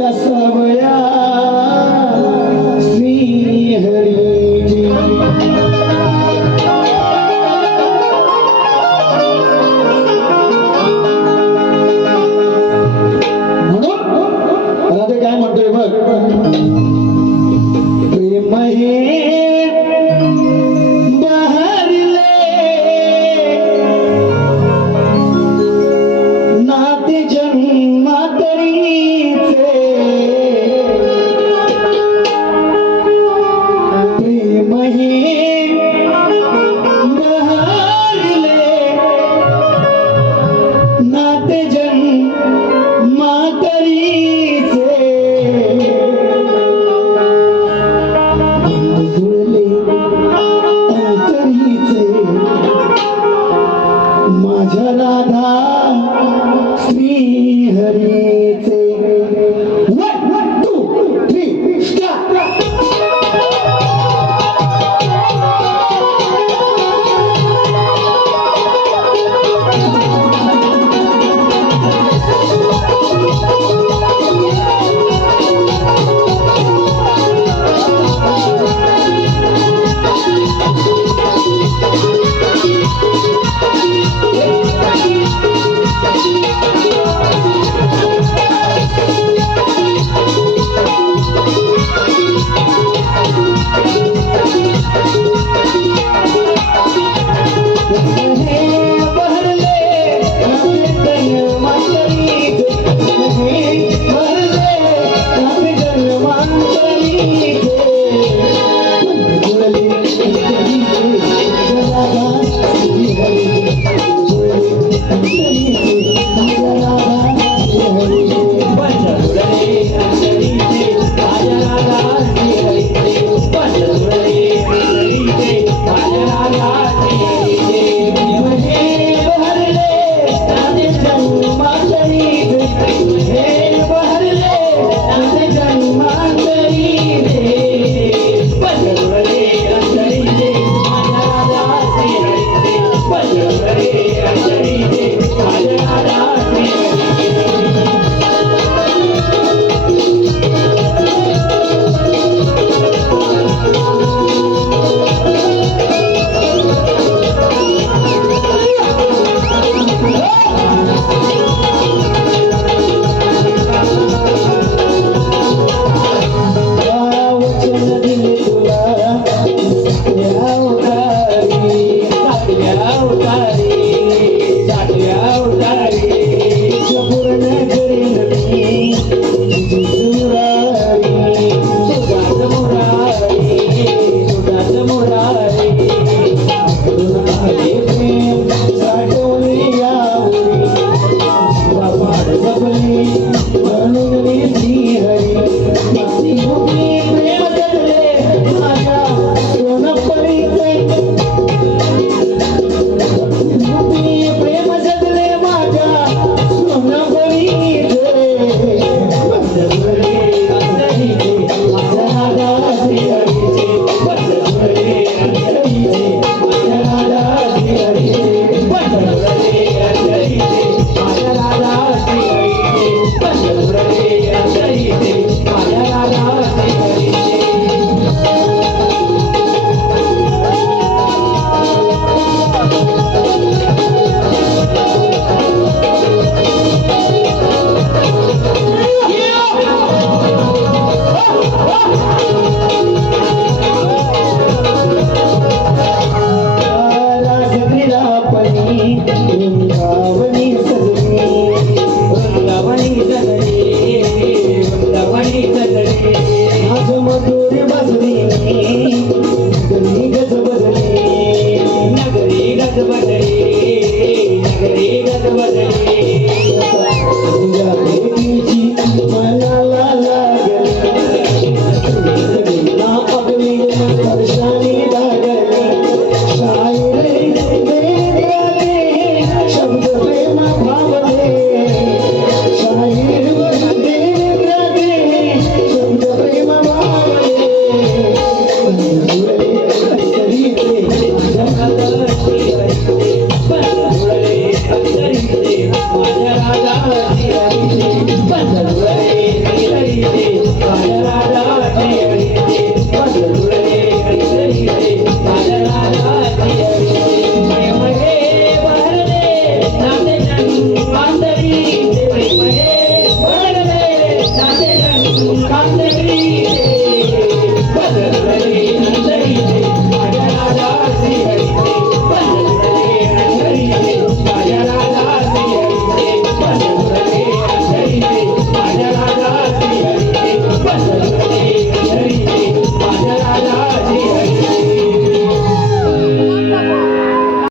يا سبيان